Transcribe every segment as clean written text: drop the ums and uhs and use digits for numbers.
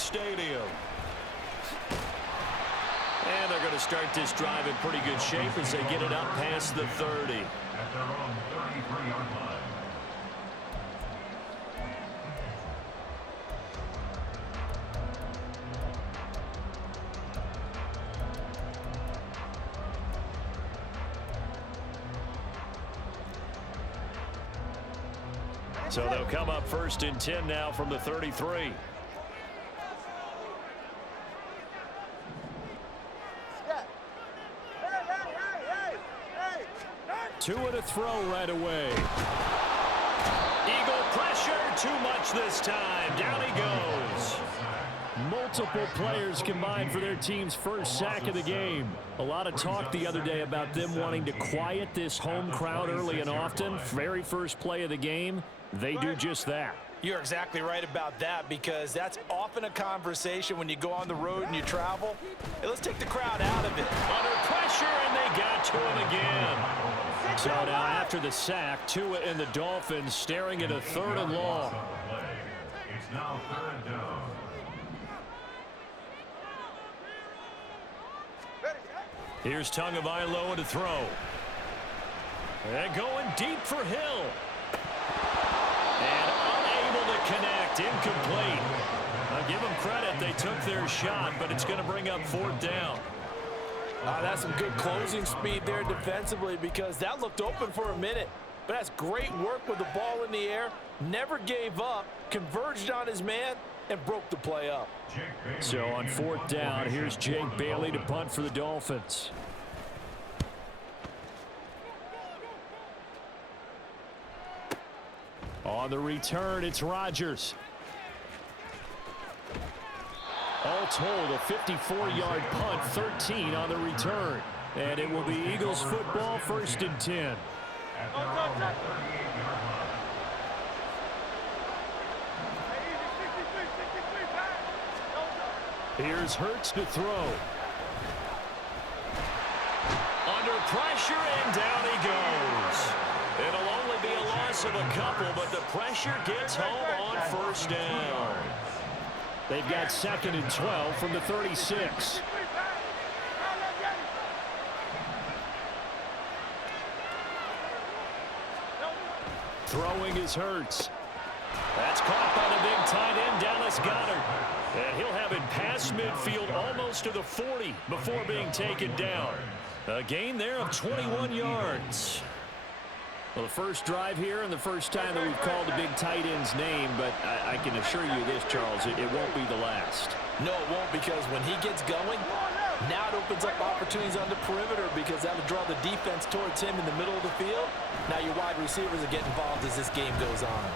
Bank Stadium. And they're going to start this drive in pretty good shape as they get it up past the 30. At their own 33-yard line. So they'll come up 1st and 10 now from the 33. Two and a throw right away. Eagle pressure, too much this time. Down he goes. Multiple players combined for their team's first sack of the game. A lot of talk the other day about them wanting to quiet this home crowd early and often. Very first play of the game, they do just that. You're exactly right about that, because that's often a conversation when you go on the road and you travel. Hey, let's take the crowd out of it. Under pressure, and they got to him again. So now after the sack, Tua and the Dolphins staring at a 3rd and long. It's now 3rd down. Here's Tagovailoa to throw. And going deep for Hill. And unable to connect. Incomplete. I'll give them credit. They took their shot, but it's going to bring up 4th down. That's some good closing speed there defensively, because that looked open for a minute. But that's great work with the ball in the air. Never gave up. Converged on his man and broke the play up. So on 4th down, here's Jake Bailey to punt for the Dolphins. On the return, it's Rodgers. All told, a 54-yard punt, 13 on the return. And it will be Eagles football, 1st and 10. Here's Hurts to throw. Under pressure, and down he goes. It'll only be a loss of a couple, but the pressure gets home on 1st down. They've got 2nd and 12 from the 36. Throwing is Hurts. That's caught by the big tight end, Dallas Goedert. And he'll have it past midfield almost to the 40 before being taken down. A gain there of 21 yards. Well, the first drive here and the first time that we've called the big tight end's name, but I can assure you this, Charles, it won't be the last. No, it won't, because when he gets going, now it opens up opportunities on the perimeter, because that'll draw the defense towards him in the middle of the field. Now your wide receivers will get involved as this game goes on.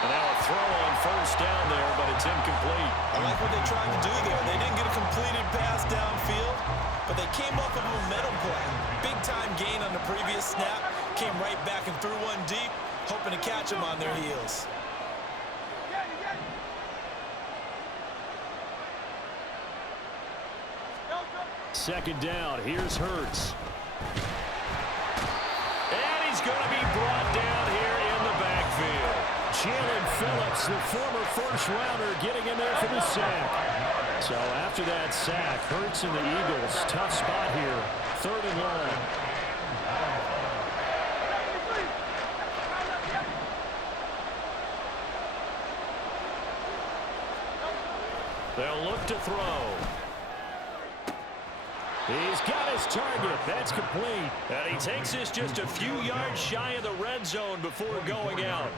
And now a throw on 1st down there, but it's incomplete. I like what they tried to do there. They didn't get a completed pass downfield, but they came off of a momentum play. Big-time gain on the previous snap. Came right back and threw one deep, hoping to catch them on their heels. Second down, here's Hurts. And he's going to be brought down here in the backfield. Jalen Phillips, the former first-rounder, getting in there for the sack. So after that sack, Hurts and the Eagles, tough spot here, 3rd and long. They'll look to throw. He's got his target. That's complete. And he takes this just a few yards shy of the red zone before going out.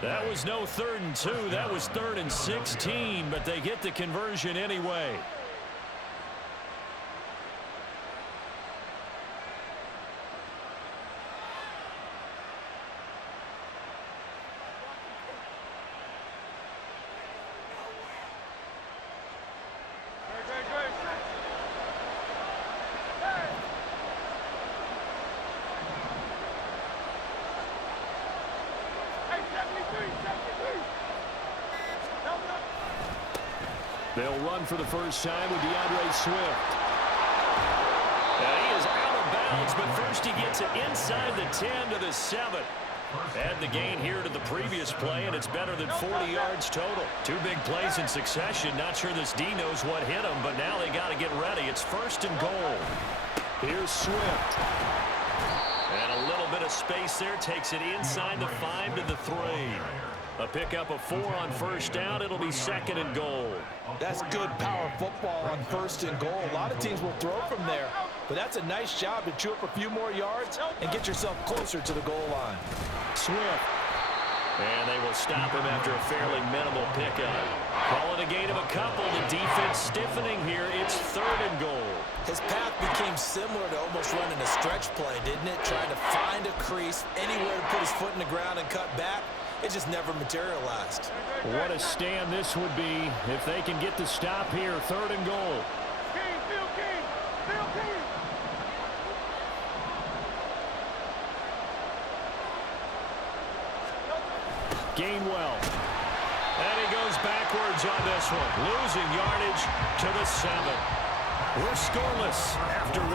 That was no 3rd and 2. That was 3rd and 16, but they get the conversion anyway. They'll run for the first time with DeAndre Swift. And he is out of bounds, but first he gets it inside the 10 to the 7. Add the gain here to the previous play, and it's better than 40 yards total. Two big plays in succession. Not sure this D knows what hit him, but now they got to get ready. It's 1st and goal. Here's Swift. And a little bit of space there. Takes it inside the 5 to the 3. A pickup of 4 on 1st down. It'll be 2nd and goal. That's good power football on 1st and goal. A lot of teams will throw from there, but that's a nice job to chew up a few more yards and get yourself closer to the goal line. Swift. And they will stop him after a fairly minimal pickup. Call it a gain of a couple. The defense stiffening here. It's 3rd and goal. His path became similar to almost running a stretch play, didn't it? Trying to find a crease, anywhere to put his foot in the ground and cut back. It just never materialized. What a stand this would be if they can get the stop here. 3rd and goal. Gainwell. And he goes backwards on this one. Losing yardage to the 7. We're scoreless after 1.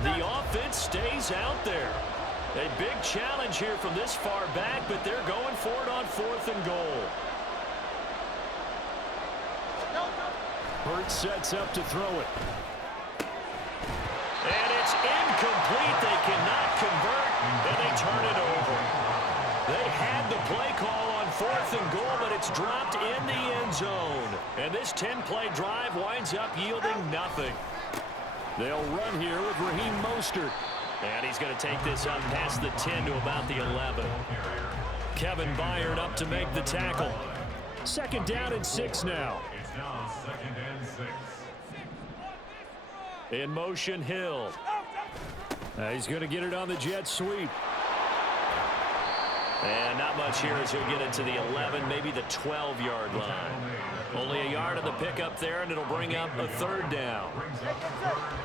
The offense stays out there. A big challenge here from this far back, but they're going for it on 4th and goal. Burt sets up to throw it. And it's incomplete. They cannot convert, and they turn it over. They had the play call on 4th and goal, but it's dropped in the end zone. And this 10-play drive winds up yielding nothing. They'll run here with Raheem Mostert. And he's going to take this up past the 10 to about the 11. Kevin Byard up to make the tackle. 2nd down and 6 now. It's now 2nd and 6. In motion, Hill. He's going to get it on the jet sweep. And not much here as he'll get it to the 11, maybe the 12-yard line. Only a yard of the pickup there, and it'll bring up a 3rd down.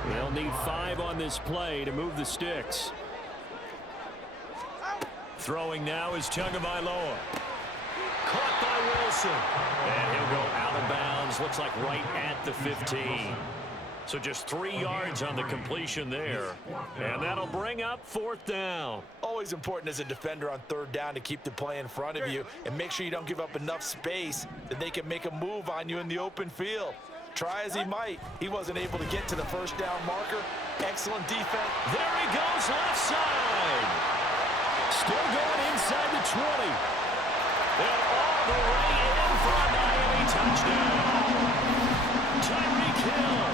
They'll need 5 on this play to move the sticks. Throwing now is Tagovailoa. Caught by Wilson. And he'll go out of bounds. Looks like right at the 15. So just 3 yards on the completion there. And that'll bring up 4th down. Always important as a defender on 3rd down to keep the play in front of you and make sure you don't give up enough space that they can make a move on you in the open field. Try as he might, he wasn't able to get to the 1st down marker. Excellent defense. There he goes, left side. Still going inside the 20. And all the way in for a Miami touchdown. Tyreek Hill,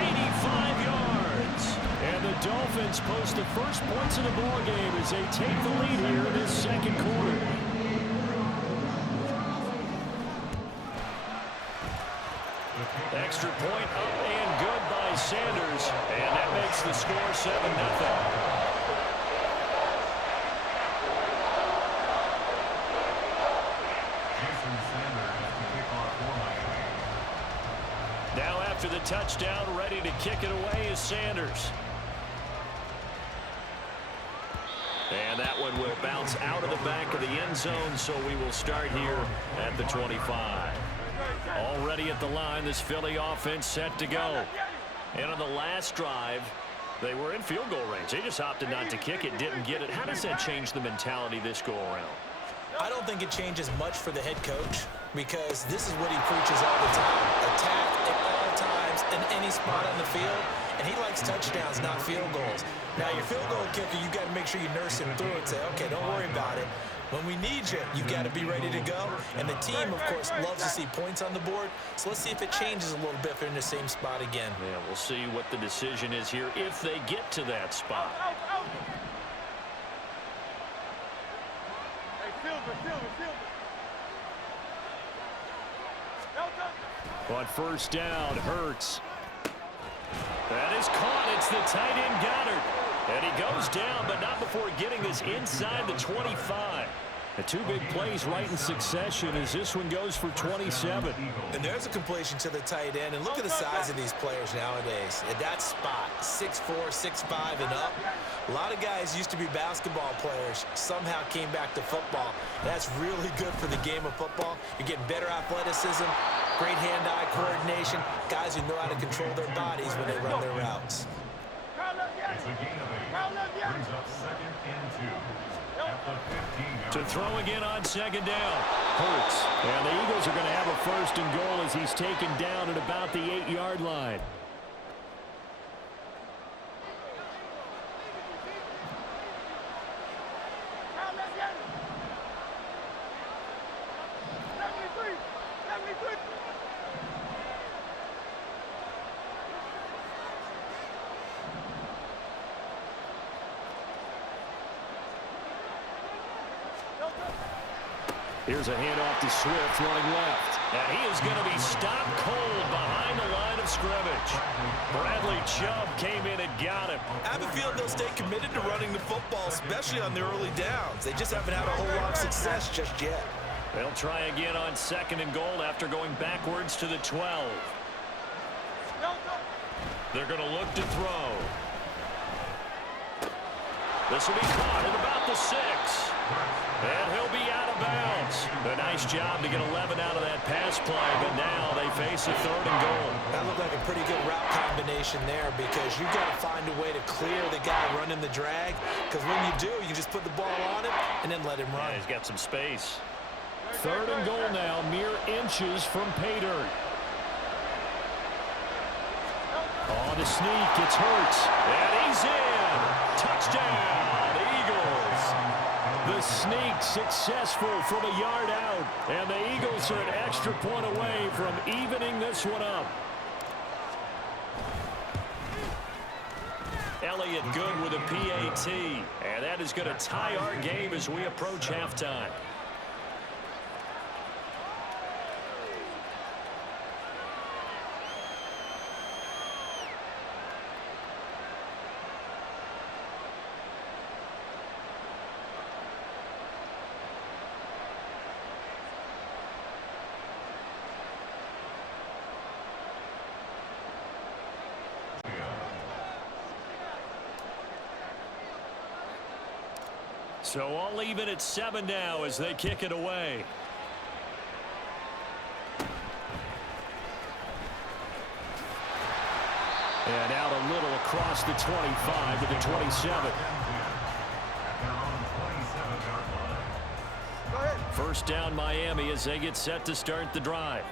85 yards. And the Dolphins post the first points of the ball game as they take the lead here in this 2nd quarter. Extra point up and good by Sanders. And that makes the score 7-0. Now after the touchdown, ready to kick it away is Sanders. And that one will bounce out of the back of the end zone, so we will start here at the 25. Already at the line, this Philly offense set to go. And on the last drive, they were in field goal range. They just opted not to kick it, didn't get it. How does that change the mentality this go around? I don't think it changes much for the head coach because this is what he preaches all the time. Attack at all times in any spot on the field, and he likes touchdowns, not field goals. Now, your field goal kicker, you got to make sure you nurse him through and say, okay, don't worry about it. When we need you, you got to be ready to go. And the team, of course, loves to see points on the board. So let's see if it changes a little bit if they're in the same spot again. Yeah, we'll see what the decision is here if they get to that spot. On 1st down, Hurts. That is caught. It's the tight end Goddard. And he goes down, but not before getting this inside the 25. The two big plays right in succession as this one goes for 27. And there's a completion to the tight end. And look at the size of these players nowadays. At that spot, 6'4", 6'5", and up. A lot of guys used to be basketball players, somehow came back to football. That's really good for the game of football. You're getting better athleticism, great hand-eye coordination, guys who know how to control their bodies when they run their routes. It's a gain of 8. Brings up 2nd and 2. At the 15-yard To throw again on 2nd down. Hurts. And the Eagles are going to have a 1st and goal as he's taken down at about the 8-yard line. Here's a handoff to Swift running left. And he is going to be stopped cold behind the line of scrimmage. Bradley Chubb came in and got him. I have a feeling they'll stay committed to running the football, especially on the early downs. They just haven't had a whole lot of success just yet. They'll try again on 2nd and goal after going backwards to the 12. They're going to look to throw. This will be caught at about the 6. And he'll be out of bounds. A nice job to get 11 out of that pass play, but now they face a 3rd and goal. That looked like a pretty good route combination there because you've got to find a way to clear the guy running the drag, because when you do, you just put the ball on him and then let him run. Yeah, he's got some space. 3rd and goal now, mere inches from pay dirt. On the sneak, it's Hurts. And he's in. Touchdown, Eagles. The sneak successful from a yard out. And the Eagles are an extra point away from evening this one up. Elliott good with a PAT. And that is going to tie our game as we approach halftime. So all even at 7 now as they kick it away. And out a little across the 25 to the 27. 1st down Miami as they get set to start the drive.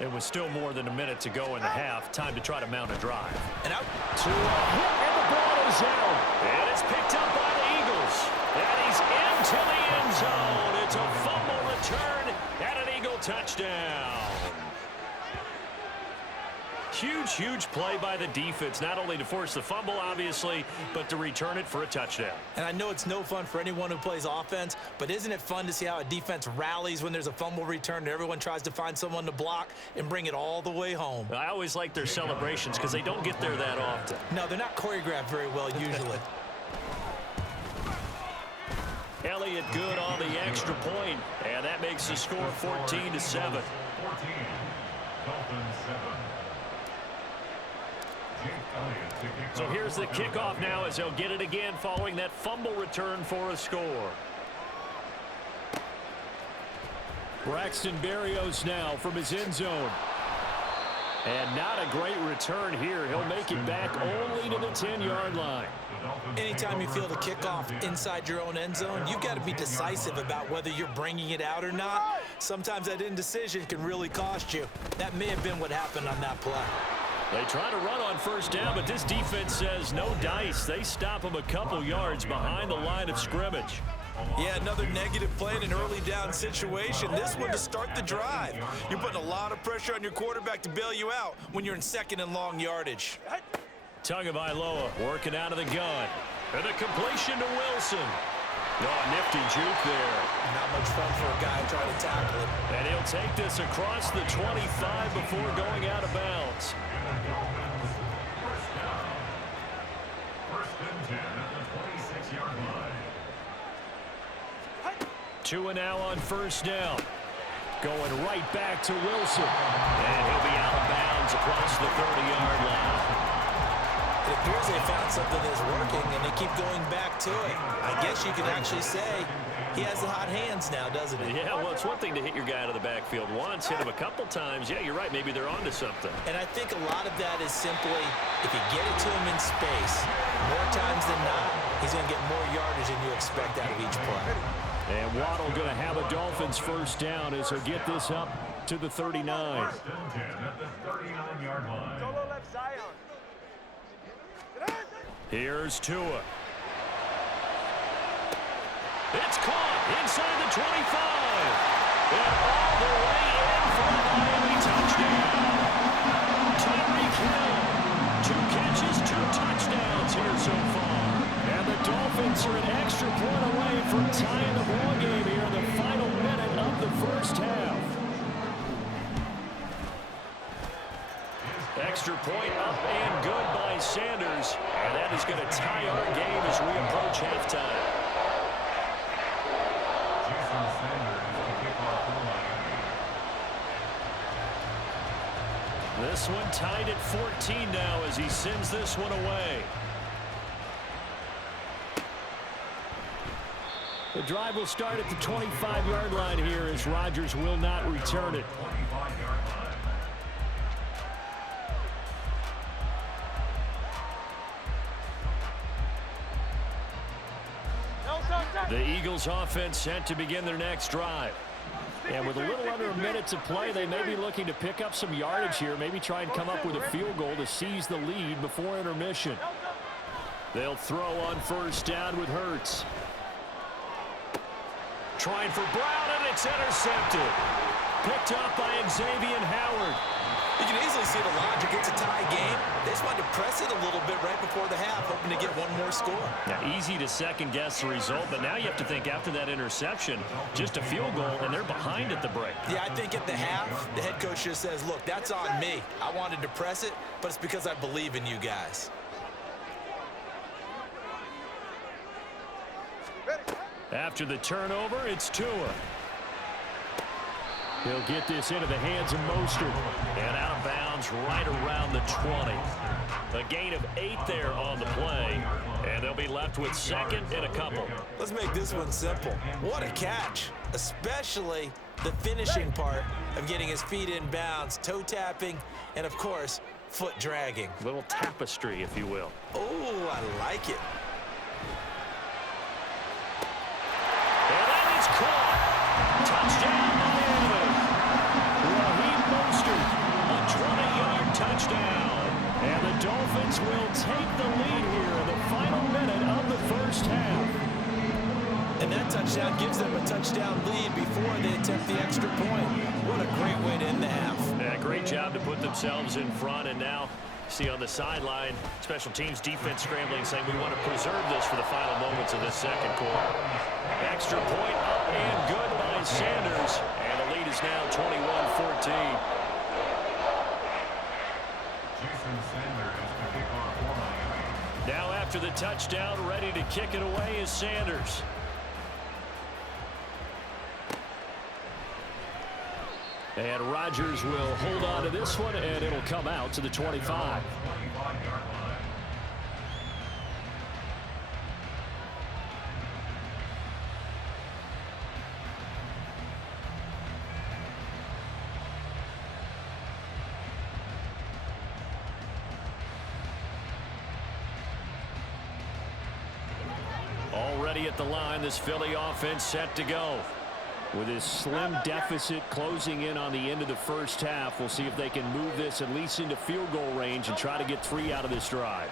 It was still more than a minute to go in the half. Time to try to mount a drive. And out. To and the ball is out. And it's picked up by the Eagles. And he's into the end zone. It's a fumble return and an Eagle touchdown. Huge play by the defense, not only to force the fumble, obviously, but to return it for a touchdown. And I know it's no fun for anyone who plays offense, but isn't it fun to see how a defense rallies when there's a fumble return and everyone tries to find someone to block and bring it all the way home? I always like their celebrations because they don't get there that often. No, they're not choreographed very well usually. Elliott good on the extra point, and that makes the score 14-7. 14. Dolphins 7. So here's the kickoff now as they'll get it again following that fumble return for a score. Braxton Berrios now from his end zone. And not a great return here. He'll make it back only to the 10-yard line. Anytime you feel the kickoff inside your own end zone, you've got to be decisive about whether you're bringing it out or not. Sometimes that indecision can really cost you. That may have been what happened on that play. They try to run on 1st down, but this defense says no dice. They stop him a couple yards behind the line of scrimmage. Yeah, another negative play in an early down situation. This one to start the drive. You're putting a lot of pressure on your quarterback to bail you out when you're in 2nd and long yardage. Tagovailoa working out of the gun. And a completion to Wilson. Oh, nifty juke there. Not much fun for a guy trying to tackle it. And he'll take this across the 25 before going out of bounds. First and 10 at the 26-yard line. Tua now on first down. Going right back to Wilson. And he'll be out of bounds across the 30-yard line. It appears they found something that's working, and they keep going back to it. I guess you could actually say he has the hot hands now, doesn't he? Yeah, well, it's one thing to hit your guy out of the backfield once, hit him a couple times. Yeah, you're right. Maybe they're onto something. And I think a lot of that is simply if you get it to him in space, more times than not, he's going to get more yardage than you expect out of each play. And Waddle going to have a Dolphins first down as he'll get this up to the 39. First and 10 at the 39-yard line. Solo left Zion. Here's Tua. It's caught inside the 25. And all the way in for a Miami touchdown. Tyreek Hill, 2 catches, 2 touchdowns here so far. And the Dolphins are an extra point away from tying the ball game here in the final minute of the first half. Extra point up and good by Sanders. And that is going to tie our game as we approach halftime. This one tied at 14 now as he sends this one away. The drive will start at the 25-yard line here as Rodgers will not return it. The Eagles offense set to begin their next drive. And with a little under a minute to play, they may be looking to pick up some yardage here, maybe try and come up with a field goal to seize the lead before intermission. They'll throw on first down with Hurts. Trying for Brown, and it's intercepted. Picked up by Xavier Howard. You can easily see the logic. It's a tie game. They just wanted to press it a little bit right before the half, hoping to get one more score. Now, easy to second-guess the result, but now you have to think after that interception, just a field goal, and they're behind at the break. Yeah, I think at the half, the head coach just says, look, that's on me. I wanted to press it, but it's because I believe in you guys. After the turnover, it's Tua. He'll get this into the hands of Mostert. And out of bounds right around the 20. A gain of 8 there on the play. And they'll be left with second and a couple. Let's make this one simple. What a catch. Especially the finishing part of getting his feet in bounds, toe tapping, and of course, foot dragging. A little tapestry, if you will. Oh, I like it. And that is caught. Touchdown, Miami. Raheem Mostert, a 20-yard touchdown. And the Dolphins will take the lead here in the final minute of the first half. And that touchdown gives them a touchdown lead before they attempt the extra point. What a great way to end the half. Yeah, great job to put themselves in front, and now see on the sideline, special teams defense scrambling, saying we want to preserve this for the final moments of this second quarter. Extra point up and good by Sanders, and the lead is now 21-14. Now after the touchdown, ready to kick it away is Sanders. And Rodgers will hold on to this one, and it'll come out to the 25. Already at the line, this Philly offense set to go. With his slim deficit closing in on the end of the first half, we'll see if they can move this at least into field goal range and try to get 3 out of this drive.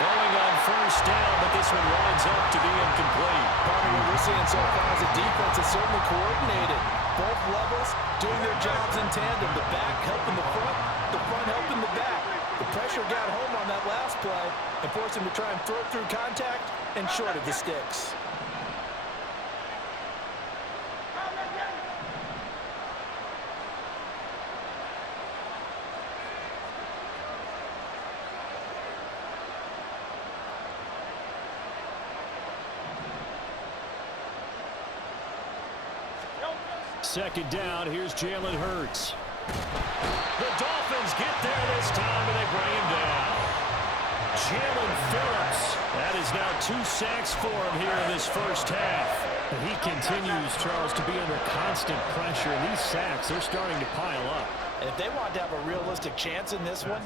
Throwing on first down, but this one winds up to be incomplete. Part of what we're seeing so far is the defense is certainly coordinated. Both levels doing their jobs in tandem. The back helping the front helping the back. The pressure got home on that last play and forced him to try and throw through contact and short of the sticks. second down. Here's Jalen Hurts. The Dolphins get there this time, and they bring him down. Jalen Phillips. That is now 2 sacks for him here in this first half. He continues, Charles, to be under constant pressure. And these sacks, they're starting to pile up. And if they want to have a realistic chance in this one,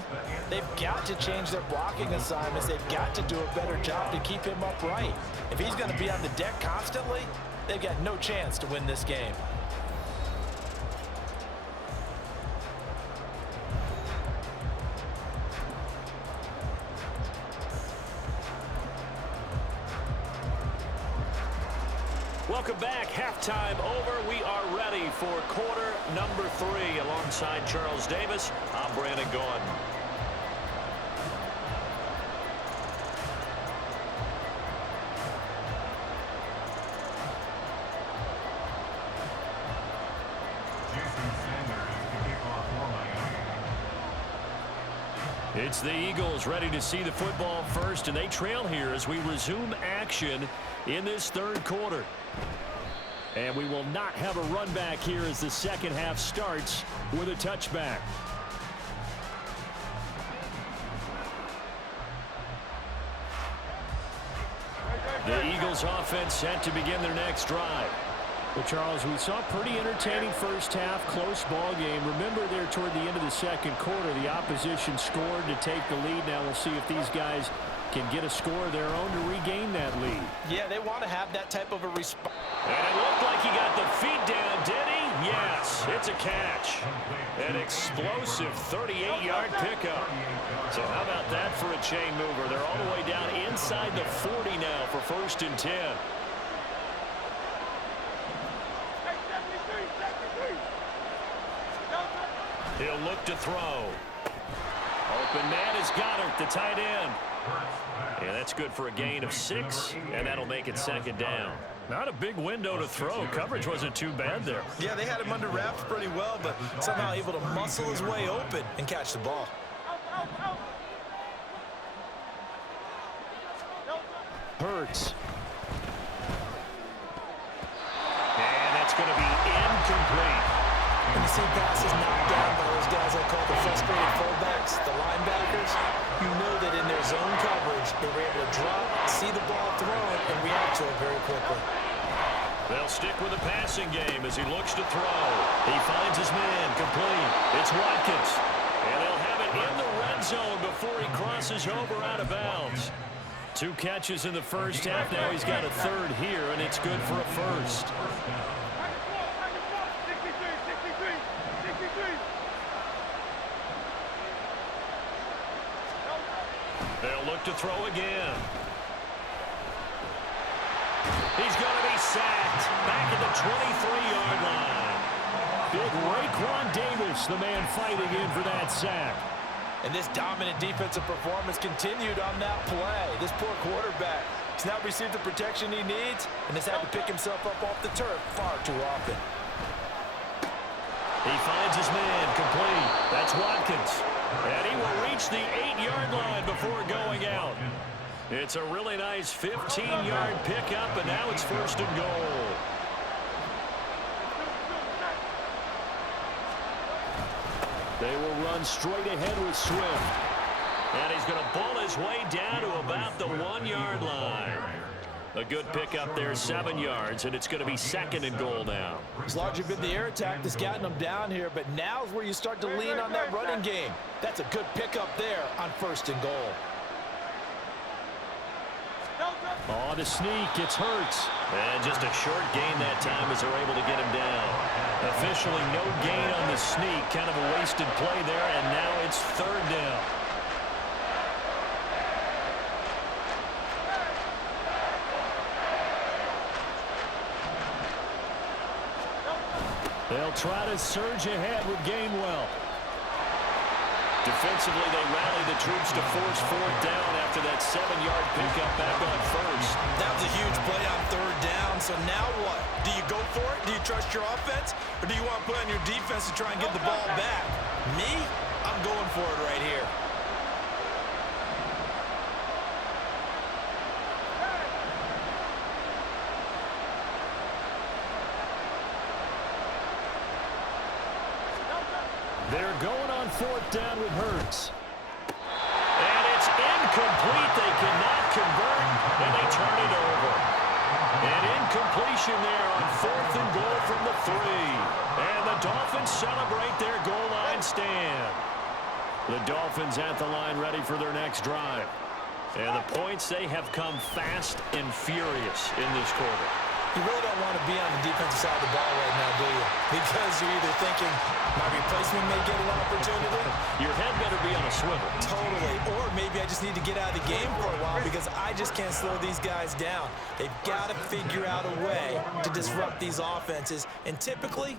they've got to change their blocking assignments. They've got to do a better job to keep him upright. If he's going to be on the deck constantly, they've got no chance to win this game. Welcome back. Halftime over. We are ready for quarter number 3. Alongside Charles Davis, I'm Brandon Gaudin. It's the Eagles ready to see the football first, and they trail here as we resume action in this third quarter. And we will not have a run back here as the second half starts with a touchback. The Eagles offense set to begin their next drive. Well, Charles, we saw a pretty entertaining first half, close ball game. Remember there toward the end of the second quarter, the opposition scored to take the lead. Now we'll see if these guys can get a score of their own to regain that lead. Yeah, they want to have that type of a response. And it looked like he got the feet down, did he? Yes, it's a catch. An explosive 38-yard pickup. So how about that for a chain mover? They're all the way down inside the 40 now for 1st and 10. He'll look to throw. Open man is Goddard, the tight end. And that's good for a gain of 6, and that'll make it second down. Not a big window to throw. Coverage wasn't too bad there. Yeah, they had him under wraps pretty well, but somehow able to muscle his way open and catch the ball. Hurts. And that's going to be incomplete. When you see passes knocked down by those guys I call the frustrated fullbacks, the linebackers, you know that in their zone coverage, they were able to drop, see the ball thrown, and react to it very quickly. They'll stick with the passing game as he looks to throw. He finds his man complete. It's Watkins. And they'll have it in the red zone before he crosses over out of bounds. 2 catches in the first half. Now he's got a third here, and it's good for a first. They'll look to throw again. He's going to be sacked back at the 23-yard line. Big Raekwon Davis, the man fighting in for that sack. And this dominant defensive performance continued on that play. This poor quarterback has not received the protection he needs and has had to pick himself up off the turf far too often. He finds his man complete. That's Watkins. And he will reach the 8-yard line before going out. It's a really nice 15-yard pickup, and now it's 1st and goal. They will run straight ahead with Swift. And he's going to ball his way down to about the 1-yard line. A good pickup there, 7 yards, and it's going to be 2nd and goal now. It's largely been the air attack that's gotten them down here, but now is where you start to lean on that running game. That's a good pickup there on 1st and goal. Oh, the sneak, it's Hurts. And just a short gain that time as they're able to get him down. Officially no gain on the sneak, kind of a wasted play there, and now it's 3rd down. They'll try to surge ahead with Gainwell. Defensively, they rally the troops to force 4th down after that 7-yard pickup back on 1st. That was a huge play on 3rd down, so now what? Do you go for it? Do you trust your offense? Or do you want to put on your defense to try and get the ball back? Me? I'm going for it right here. They're going on 4th down with Hurts. And it's incomplete. They cannot convert, and they turn it over. An incompletion there on 4th and goal from the 3. And the Dolphins celebrate their goal line stand. The Dolphins at the line ready for their next drive. And the points, they have come fast and furious in this quarter. You really don't want to be on the defensive side of the ball right now, do you? Because you're either thinking, my replacement may get an opportunity. Your head better be on a swivel. Totally. Or maybe I just need to get out of the game for a while because I just can't slow these guys down. They've got to figure out a way to disrupt these offenses. And typically,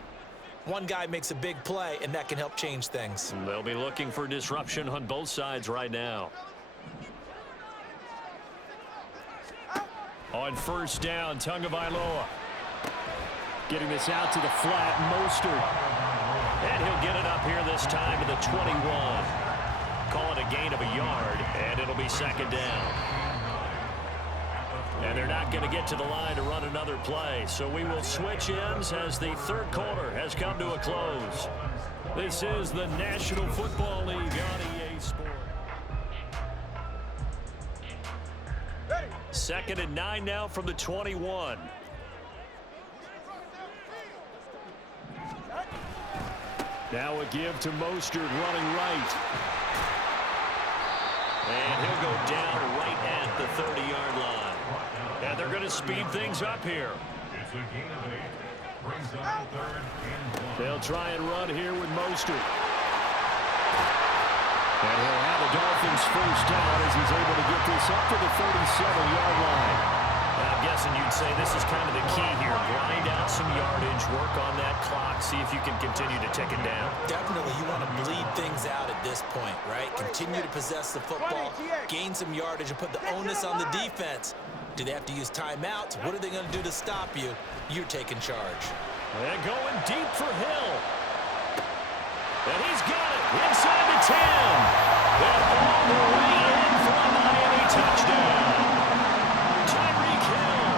one guy makes a big play, and that can help change things. They'll be looking for disruption on both sides right now. On 1st down, Tagovailoa. Getting this out to the flat, Mostert. And he'll get it up here this time to the 21. Call it a gain of a yard, and it'll be 2nd down. And they're not going to get to the line to run another play, so we will switch ends as the 3rd quarter has come to a close. This is the National Football League on EA Sports. 2nd and 9 now from the 21. Now a give to Mostert running right. And he'll go down right at the 30-yard line. And they're going to speed things up here. It's a gain of 8. Brings up the 3rd and 1. They'll try and run here with Mostert. And he'll have the Dolphins 1st down as he's able to get this up to the 37-yard line. I'm guessing you'd say this is kind of the key here. Grind out some yardage, work on that clock, see if you can continue to tick it down. Definitely, you want to bleed things out at this point, right? Continue to possess the football, gain some yardage, and put the onus on the defense. Do they have to use timeouts? What are they going to do to stop you? You're taking charge. They're going deep for Hill. And he's got it inside the 10. And all the way in for a Miami touchdown. Tyreek Hill,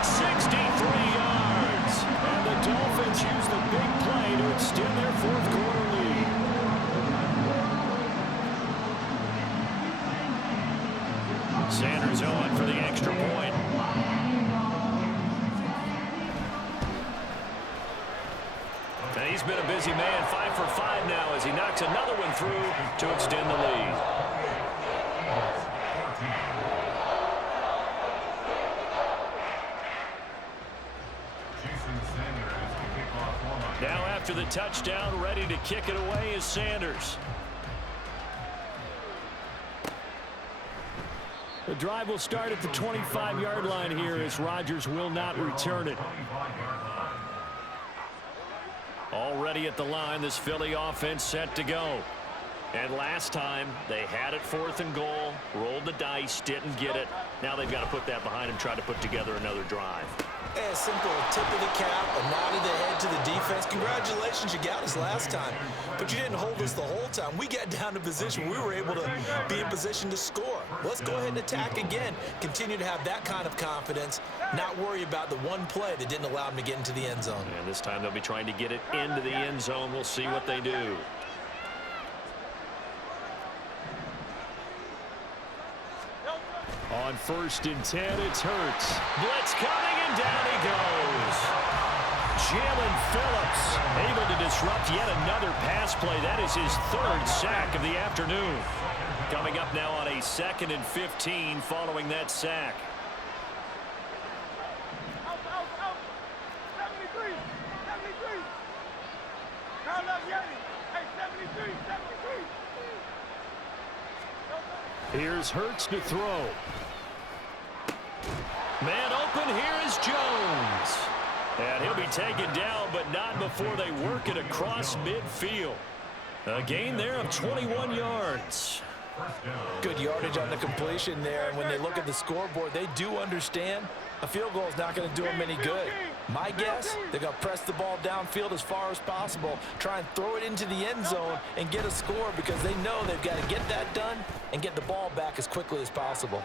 63 yards. And the Dolphins use the big play to extend their 4th quarter lead. Sanders on for the extra point. And he's been a busy man, 5 for 5 now as he knocks another one through to extend the lead. Now after the touchdown, ready to kick it away is Sanders. The drive will start at the 25-yard line here as Rodgers will not return it. Already at the line, this Philly offense set to go. And last time, they had it 4th and goal, rolled the dice, didn't get it. Now they've got to put that behind them, try to put together another drive. A simple tip of the cap, a nod of the head to the defense. Congratulations, you got us last time. But you didn't hold us the whole time. We got down to position. We were able to be in position to score. Let's go ahead and attack again. Continue to have that kind of confidence. Not worry about the one play that didn't allow them to get into the end zone. And this time they'll be trying to get it into the end zone. We'll see what they do. On 1st and 10, it's Hurts. Blitz coming, and down he goes. Jalen Phillips able to disrupt yet another pass play. That is his 3rd sack of the afternoon. Coming up now on a 2nd and 15 following that sack. Here's Hurts to throw. Man open, here is Jones. And he'll be taken down, but not before they work it across midfield. A gain there of 21 yards. Good yardage on the completion there, and when they look at the scoreboard, they do understand a field goal is not going to do them any good. My guess, they're going to press the ball downfield as far as possible, try and throw it into the end zone and get a score because they know they've got to get that done and get the ball back as quickly as possible.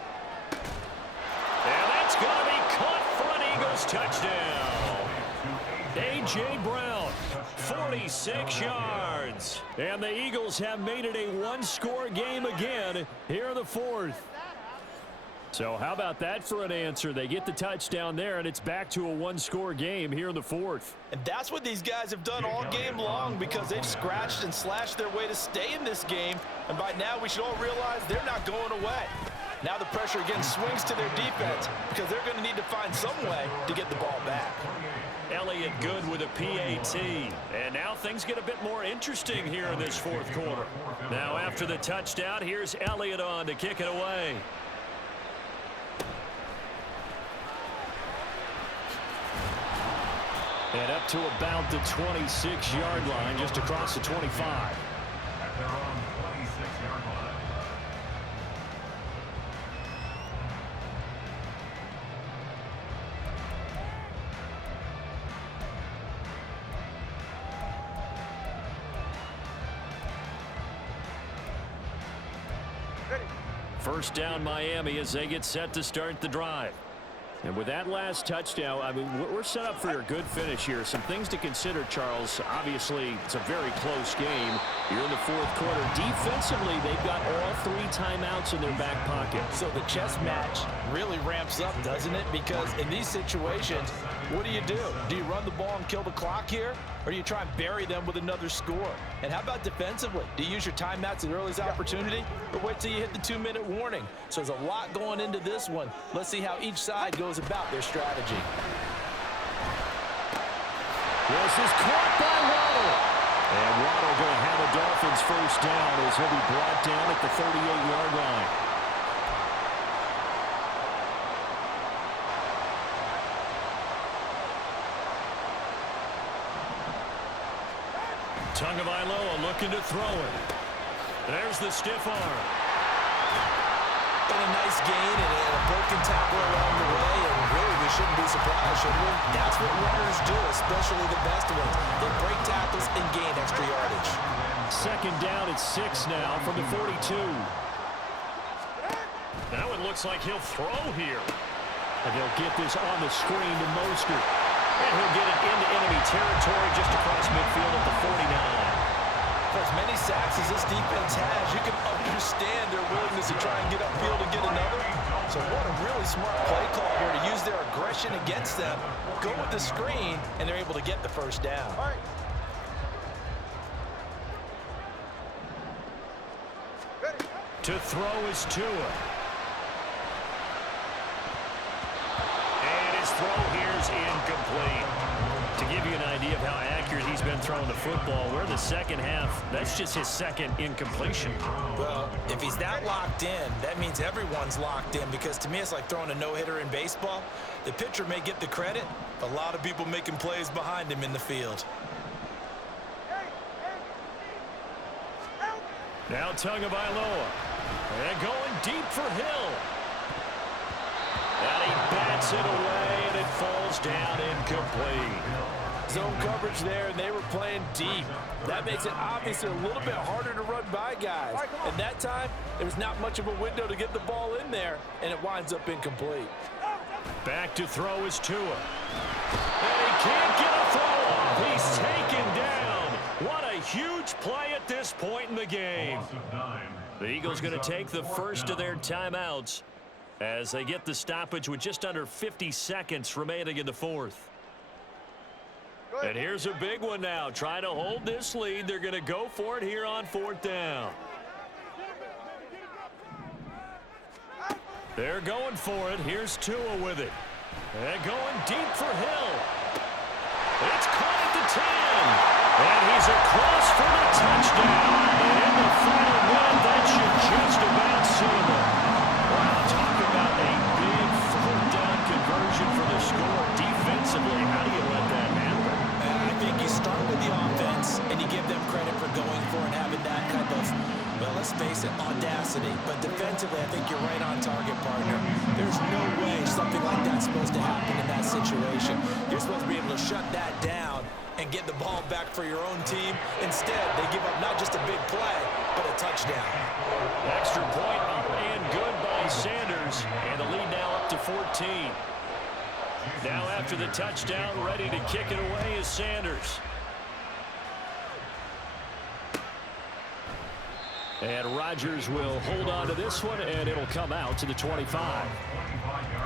And that's going to be caught for an Eagles touchdown. A.J. Brown, 46 yards. downs. And the Eagles have made it a one-score game again here in the fourth. So how about that for an answer? They get the touchdown there, and it's back to a one-score game here in the fourth. And that's what these guys have done all game long because they've scratched and slashed their way to stay in this game. And by now, we should all realize they're not going away. Now the pressure again swings to their defense because they're going to need to find some way to get the ball back. Elliott good with a PAT. And now things get a bit more interesting here in this fourth quarter. Now after the touchdown, here's Elliott on to kick it away. And up to about the 26-yard line, just across the 25. At their own 26-yard line. First down Miami as they get set to start the drive. And with that last touchdown, I mean, we're set up for a good finish here. Some things to consider, Charles. Obviously, it's a very close game. You're in the fourth quarter. Defensively, they've got all 3 timeouts in their back pocket. So the chess match really ramps up, doesn't it? Because in these situations, what do? Do you run the ball and kill the clock here? Or do you try and bury them with another score? And how about defensively? Do you use your timeouts at the earliest opportunity? Or wait till you hit the 2-minute warning? So there's a lot going into this one. Let's see how each side goes about their strategy. This is caught by Waddle. And Waddle going to have a Dolphins first down as he'll be brought down at the 38-yard line. Tagovailoa looking to throw it. There's the stiff arm. And a nice gain and a broken tackle along the way, and really we shouldn't be surprised, should we? That's what runners do, especially the best ones. They break tackles and gain extra yardage. Second down at 6 now from the 42. Now it looks like he'll throw here. And they'll get this on the screen to Mostert. And he'll get it into enemy territory just across midfield at the 49. For as many sacks as this defense has, you can understand their willingness to try and get upfield and get another. So what a really smart play call here to use their aggression against them, go with the screen, and they're able to get the first down. To throw is Tua. And his throw here is incomplete. To give you an idea of how accurate he's been throwing the football, we're in the second half. That's just his second incompletion. Well, if he's that locked in, that means everyone's locked in, because to me it's like throwing a no-hitter in baseball. The pitcher may get the credit, but a lot of people making plays behind him in the field. Now Tagovailoa. And going deep for Hill. And he bats it away, and it falls down incomplete. Zone coverage there, and they were playing deep. That makes it obviously a little bit harder to run by guys. And that time, there was not much of a window to get the ball in there, and it winds up incomplete. Back to throw is Tua. And he can't get a throw off. He's taken down. What a huge play at this point in the game. The Eagles going to take the first of their timeouts as they get the stoppage with just under 50 seconds remaining in the fourth. And here's a big one now. Trying to hold this lead. They're going to go for it here on fourth down. They're going for it. Here's Tua with it. And going deep for Hill. It's caught at the 10. And he's across for the touchdown. And in the final minute, that should just about seal it. Wow, talk about a big fourth down conversion for the score. Defensively, how do you let that happen? I think you start with the offense, and you give them credit for going for and having that kind of, well, let's face it, audacity. But defensively, I think you're right on target, partner. There's no way something like that's supposed to happen in that situation. You're supposed to be able to shut that down and get the ball back for your own team. Instead, they give up not just a big play, but a touchdown. Extra point and good by Sanders. And the lead now up to 14. Now after the touchdown, ready to kick it away is Sanders. And Rodgers will hold on to this one, and it'll come out to the 25. 25-yard line.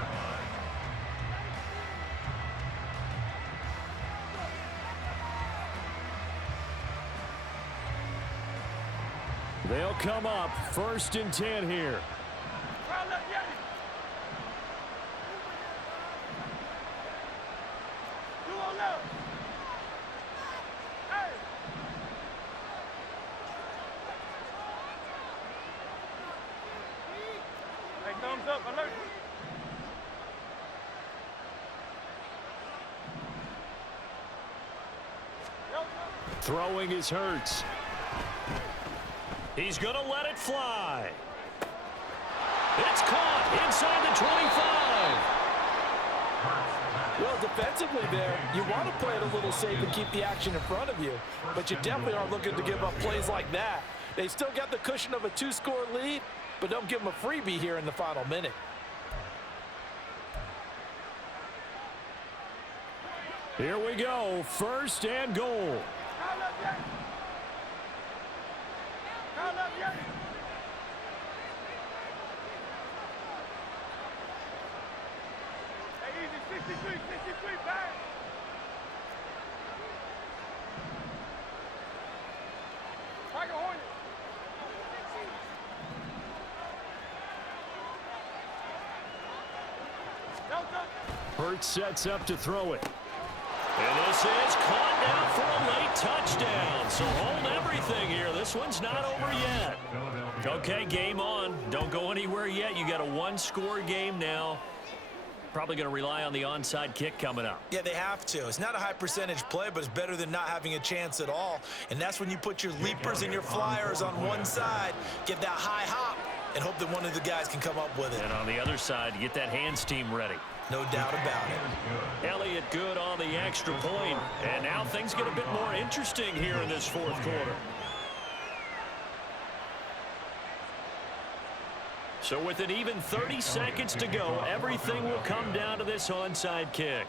They'll come up 1st and 10 here. Thumbs up, alert. Throwing is Hurts. He's going to let it fly. It's caught inside the 25. Well, defensively there, you want to play it a little safe and keep the action in front of you, but you definitely aren't looking to give up plays like that. They still got the cushion of a 2-score lead, but don't give them a freebie here in the final minute. Here we go, 1st and goal. Hey, easy, 63, back. Tiger Hornet. Hurts sets up to throw it. And this is caught now for a late touchdown. So hold everything here. This one's not over yet. Okay, game on. Don't go anywhere yet. You got a 1-score game now. Probably going to rely on the onside kick coming up. Yeah, they have to. It's not a high percentage play, but it's better than not having a chance at all. And that's when you put your leapers and your flyers on one side, get that high hop, and hope that one of the guys can come up with it. And on the other side, get that hands team ready. No doubt about it. Elliott good on the extra point. And now things get a bit more interesting here in this 4th quarter. So with an even 30 seconds to go, everything will come down to this onside kick.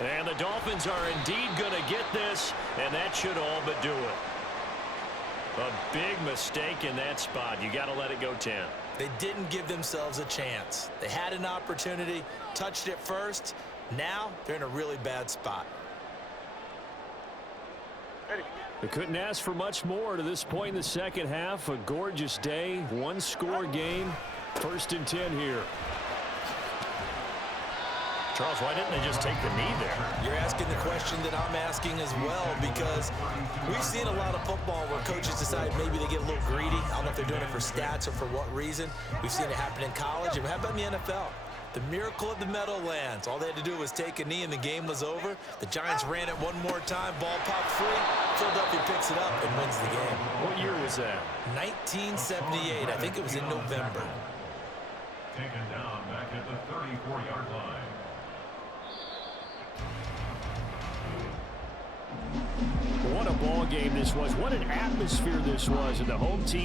And the Dolphins are indeed going to get this, and that should all but do it. A big mistake in that spot. You got to let it go 10. They didn't give themselves a chance. They had an opportunity, touched it first. Now they're in a really bad spot. They couldn't ask for much more to this point in the second half. A gorgeous day, 1-score game. 1st and 10 here. Charles, why didn't they just take the knee there? You're asking the question that I'm asking as well, because we've seen a lot of football where coaches decide maybe they get a little greedy. I don't know if they're doing it for stats or for what reason. We've seen it happen in college, and how about in the NFL? The miracle of the Meadowlands. All they had to do was take a knee and the game was over. The Giants ran it one more time, ball popped free. Philadelphia picks it up and wins the game. What year was that? 1978. I think it was in November. Taken down back at the 34-yard line. What a ball game this was. What an atmosphere this was. And the home team